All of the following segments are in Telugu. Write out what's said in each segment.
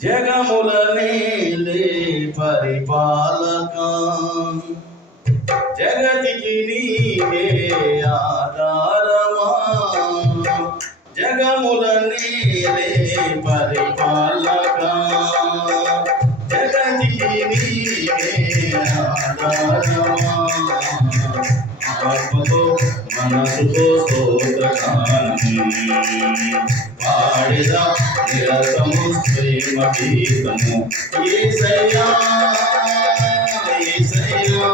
జగముల నేలే పరిపాలక జగతికి నీవే ఆధారమా జగముల నేలే పరిపాలక జగతికి నీవే ఆధారమా ఆత్మతో మనసుతో స్తోత్రగాని పాడిదా నిరతము ప్రేమ గీతము యేసయ్యా యేసయ్యా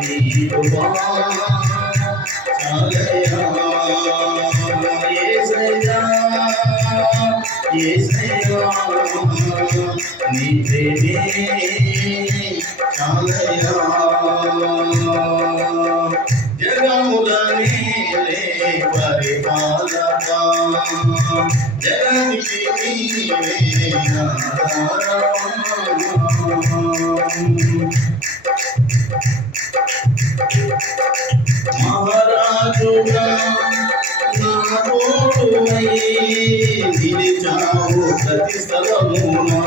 నీ కృపా చాలయ్యా యేసయ్యా యేసయ్యా నీ ప్రేమే చాలయ్యా జగముల నీలే పరిపాలక జగతికి నీవే మహారాజుగా నా తోడువై నిలిచావు ప్రతి స్థలమునా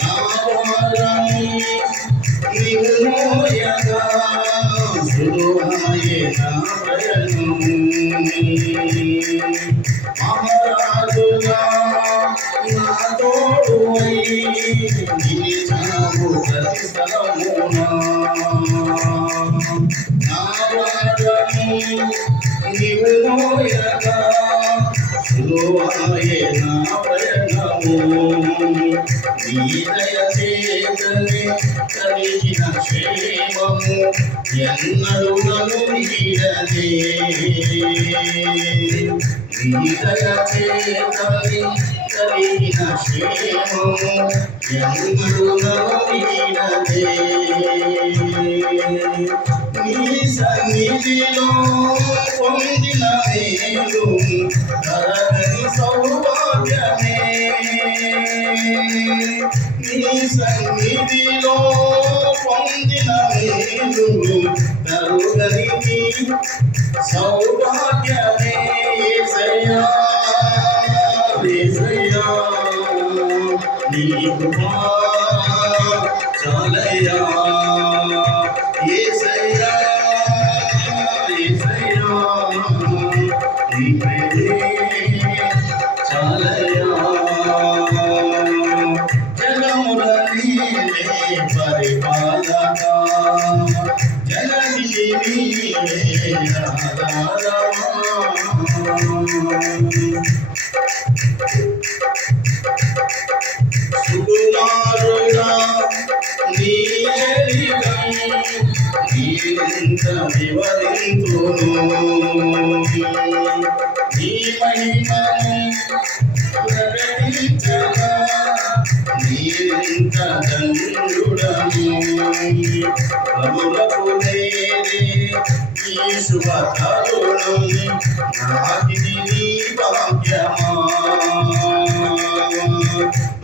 నా భారము నీవు మోయగా సులువాయే నా ప్రయాణము మహారాజుగా నా తోడువై నిలిచావు ప్రతి స్థలమునా నా భారము నీవు మోయగా సులువాయే నా ప్రయాణము నీ దయ చేతనే కలిగిన క్షేమము ఎన్నడూ నన్ను వీడదే నీ దయ చేతనే కలిగిన క్షేమము ఎన్నడూ నన్ను వీడదే నీ సన్నిధిలో పొందిన మేలు తరగని సౌభాగ్యమే నీ సన్నిధిలో పొందిన మేలు తరుగని సౌభాగ్యమే యేసయ్యా యేసయ్యా నీ కృపా చాలయ్యా యేసయ్యా యేసయ్యా నీ ప్రేమే చాలయ్యా జగముల నీవే పరిపాలక జగతికి నీవే ఆధారమా సుకుమారుడా నీ ఎరిగం నీవెంత వివరింతును నీ మహిమను ప్రకటించగా నీవెంత ధన్యుడను ప్రభులకు లేని ఈ శుభ తరుణం నాకిది నీ భాగ్యమా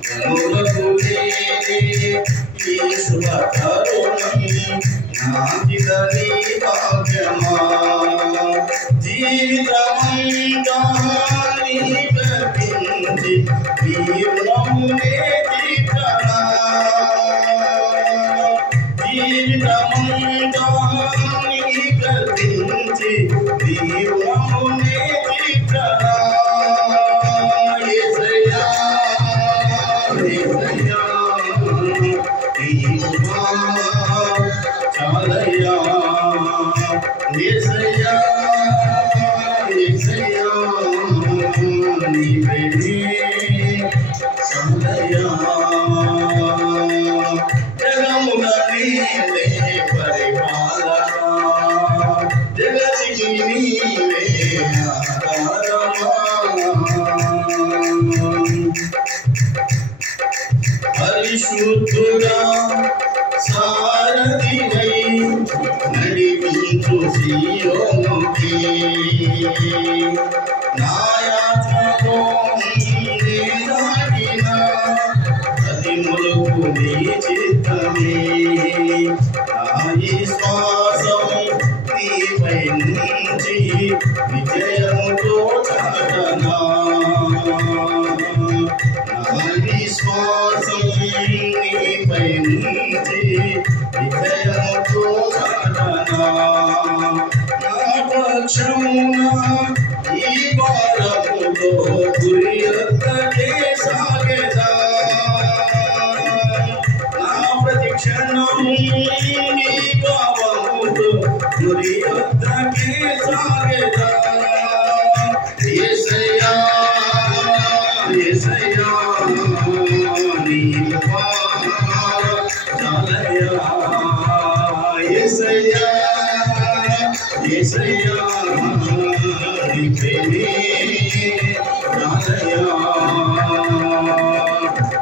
ప్రభులకు లేని ఈ శుభ తరుణం నాకిది నీ భాగ్యమా జీవితమంతా నీ కర్పించి నీవునే తీర్చనా జీవితమంతా నీ కర్పించి నీవునే తీర్చనా యేసయ్యా యేసయ్యా నీ కృపా చాలయ్యా యేసయ్యా యేసయ్యా నీ ప్రేమే చాలయ్యా జగముల నీవే పరిపాలక జగతికి నీవే ఆధారమా పరిశుద్ధుడా సారథివై నడిపించు సీయోనుకి నా యాత్రలో విశ్వాసం నీపై నుంచి విజయముతో సాధనా నా పక్షమున ఈ భారముతో గురి యొద్దకే సాగెదా నా ప్రతి క్షణము నీ భావముతో గురి యొద్దకే సాగెదా యేసయ్యా యేసయ్యా నీ కృప చాలయ్యా యేసయ్యా యేసయ్యా నీ ప్రేమే చాలయ్యా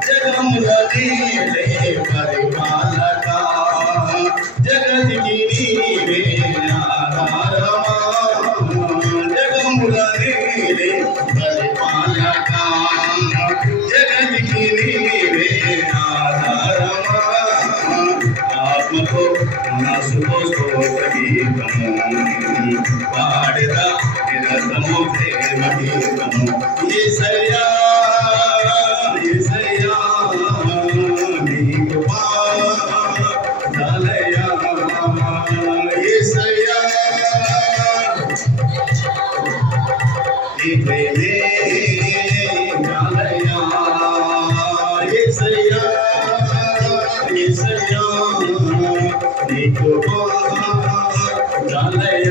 జగముల నీవే పరిపాలక జగతికి నీవే ఆధారమా జగముల నీవే పరిపాలక జగతికి నీవే ఆధారమా ఆత్మతో మనసుతో స్తోత్ర గీతము పాడెదా నిరతము ప్రేమ గీతము యేసయ్యా యేసయ్యా నీ కృప చాలయ్యా యేసయ్యా నీ ప్రేమే చాలయ్యా యేసయ్యా యేసయ్యా నీ కృప చాలయ్యా